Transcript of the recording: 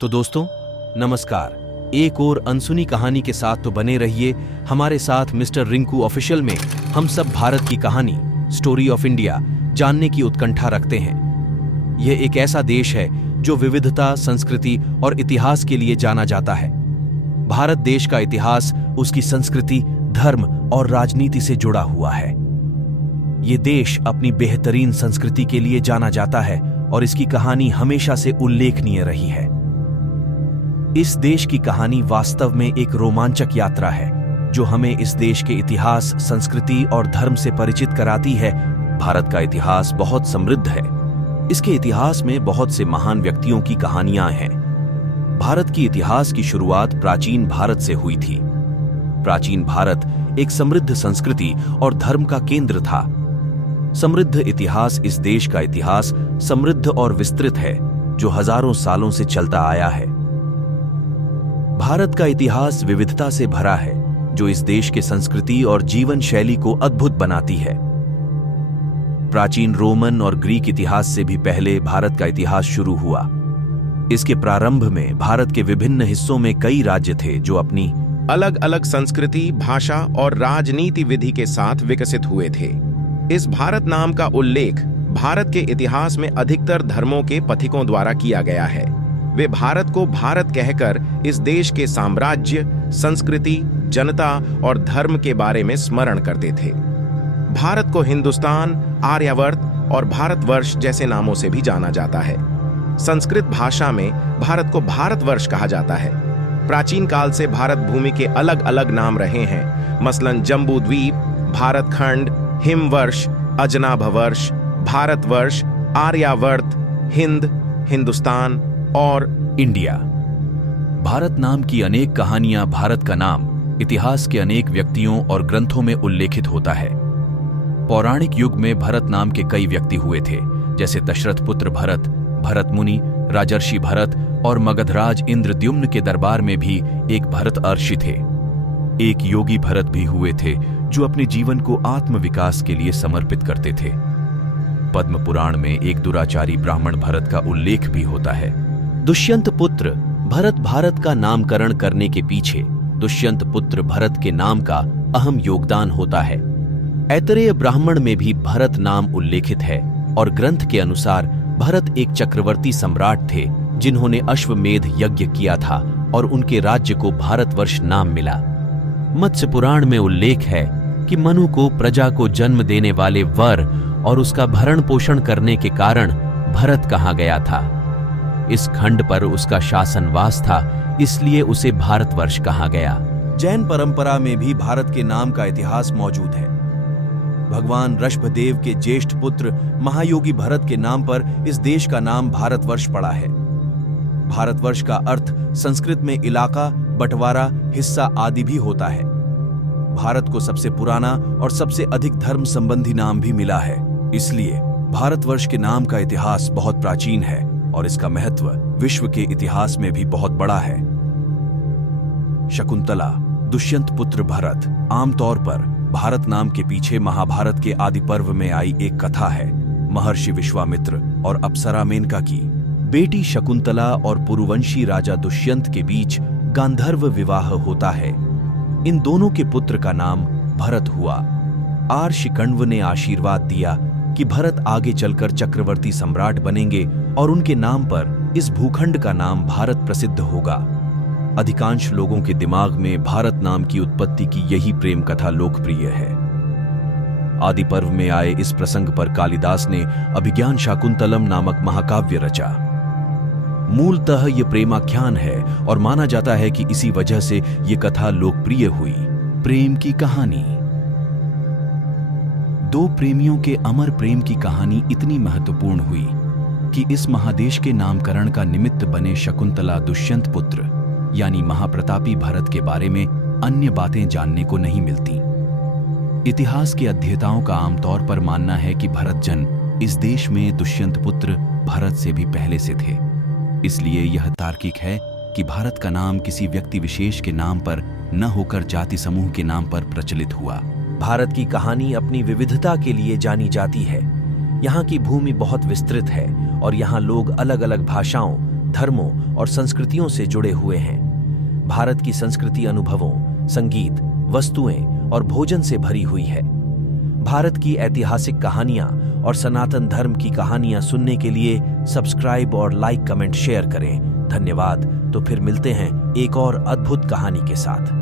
तो दोस्तों, नमस्कार। एक और अनसुनी कहानी के साथ तो बने रहिए हमारे साथ मिस्टर रिंकू ऑफिशियल में। हम सब भारत की कहानी, स्टोरी ऑफ इंडिया जानने की उत्कंठा रखते हैं। यह एक ऐसा देश है जो विविधता, संस्कृति और इतिहास के लिए जाना जाता है। भारत देश का इतिहास उसकी संस्कृति, धर्म और राजनीति से जुड़ा हुआ है। ये देश अपनी बेहतरीन संस्कृति के लिए जाना जाता है और इसकी कहानी हमेशा से उल्लेखनीय रही है। इस देश की कहानी वास्तव में एक रोमांचक यात्रा है जो हमें इस देश के इतिहास, संस्कृति और धर्म से परिचित कराती है। भारत का इतिहास बहुत समृद्ध है। इसके इतिहास में बहुत से महान व्यक्तियों की कहानियां हैं। भारत की इतिहास की शुरुआत प्राचीन भारत से हुई थी। प्राचीन भारत एक समृद्ध संस्कृति और धर्म का केंद्र था। समृद्ध इतिहास इस देश का इतिहास समृद्ध और विस्तृत है जो हजारों सालों से चलता आया है। भारत का इतिहास विविधता से भरा है जो इस देश के संस्कृति और जीवन शैली को अद्भुत बनाती है। प्राचीन रोमन और ग्रीक इतिहास से भी पहले भारत का इतिहास शुरू हुआ। इसके प्रारंभ में भारत के विभिन्न हिस्सों में कई राज्य थे जो अपनी अलग अलग संस्कृति, भाषा और राजनीति विधि के साथ विकसित हुए थे। इस भारत नाम का उल्लेख भारत के इतिहास में अधिकतर धर्मों के पथिकों द्वारा किया गया है। वे भारत को भारत कहकर इस देश के साम्राज्य, संस्कृति, जनता और धर्म के बारे में स्मरण करते थे। भारत को हिंदुस्तान, आर्यावर्त और भारतवर्ष जैसे नामों से भी जाना जाता है। संस्कृत भाषा में भारत को भारतवर्ष कहा जाता है। प्राचीन काल से भारत भूमि के अलग अलग नाम रहे हैं, मसलन जम्बू द्वीप, भारत खंड, हिमवर्ष, अजनाभवर्ष, भारतवर्ष, आर्यावर्त, हिंद, हिंदुस्तान और इंडिया। भारत नाम की अनेक कहानियां, भारत का नाम इतिहास के अनेक व्यक्तियों और ग्रंथों में उल्लेखित होता है। पौराणिक युग में भरत नाम के कई व्यक्ति हुए थे, जैसे दशरथ पुत्र भरत, भरत मुनि, राजर्षि भरत और मगधराज इंद्रद्युम्न के दरबार में भी एक भरत अर्षि थे। एक योगी भरत भी हुए थे जो अपने जीवन को आत्मविकास के लिए समर्पित करते थे। पद्म पुराण में एक दुराचारी ब्राह्मण भरत का उल्लेख भी होता है। दुष्यंत पुत्र भरत भारत का नामकरण करने के पीछे दुष्यंत पुत्र भरत के नाम का अहम योगदान होता है। ऐतरेय ब्राह्मण में भी भरत नाम उल्लेखित है और ग्रंथ के अनुसार भरत एक चक्रवर्ती सम्राट थे जिन्होंने अश्वमेध यज्ञ किया था और उनके राज्य को भारतवर्ष नाम मिला। मत्स्य पुराण में उल्लेख है कि मनु को प्रजा को जन्म देने वाले वर और उसका भरण पोषण करने के कारण भरत कहा गया था। इस खंड पर उसका शासनवास था, इसलिए उसे भारतवर्ष कहा गया। जैन परंपरा में भी भारत के नाम का इतिहास मौजूद है। भगवान ऋषभदेव के ज्येष्ठ पुत्र महायोगी भरत के नाम पर इस देश का नाम भारतवर्ष पड़ा है। भारतवर्ष का अर्थ संस्कृत में इलाका, बंटवारा, हिस्सा आदि भी होता है। भारत को सबसे पुराना और सबसे अधिक धर्म संबंधी नाम भी मिला है, इसलिए भारतवर्ष के नाम का इतिहास बहुत प्राचीन है और इसका महत्व विश्व के इतिहास में भी बहुत बड़ा है। शकुंतला, दुष्यंत पुत्र भरत। आमतौर पर भारत नाम के पीछे महाभारत के आदि पर्व में आई एक कथा है, महर्षि विश्वामित्र और अप्सरा मेनका की। बेटी शकुंतला और पुरुवंशी राजा दुष्यंत के बीच गांधर्व विवाह होता है। इन दोनों के पुत्र का नाम भरत हुआ। आर्षिकण्व ने आशीर्वाद दिया कि भरत आगे चलकर चक्रवर्ती सम्राट बनेंगे और उनके नाम पर इस भूखंड का नाम भारत प्रसिद्ध होगा। अधिकांश लोगों के दिमाग में भारत नाम की उत्पत्ति की यही प्रेम कथा लोकप्रिय है। आदि पर्व में आए इस प्रसंग पर कालिदास ने अभिज्ञान शाकुंतलम नामक महाकाव्य रचा। मूलतः ये प्रेमाख्यान है और माना जाता है कि इसी वजह से ये कथा लोकप्रिय हुई। प्रेम की कहानी। दो प्रेमियों के अमर प्रेम की कहानी इतनी महत्वपूर्ण हुई कि इस महादेश के नामकरण का निमित्त बने शकुंतला दुष्यंत पुत्र यानी महाप्रतापी भरत के बारे में अन्य बातें जानने को नहीं मिलती। इतिहास के अध्येताओं का आमतौर पर मानना है कि भरत जन इस देश में दुष्यंत पुत्र भरत से भी पहले से थे। इसलिए यह तार्किक है कि भारत का नाम किसी व्यक्ति विशेष के नाम पर न होकर जाति समूह के नाम पर प्रचलित हुआ। भारत की कहानी अपनी विविधता के लिए जानी जाती है। यहाँ की भूमि बहुत विस्तृत है और यहाँ लोग अलग अलग भाषाओं, धर्मों और संस्कृतियों से जुड़े हुए हैं। भारत की संस्कृति अनुभवों, संगीत, वस्तुएं और भोजन से भरी हुई है। भारत की ऐतिहासिक कहानियां और सनातन धर्म की कहानियां सुनने के लिए सब्सक्राइब और लाइक, कमेंट, शेयर करें। धन्यवाद। तो फिर मिलते हैं एक और अद्भुत कहानी के साथ।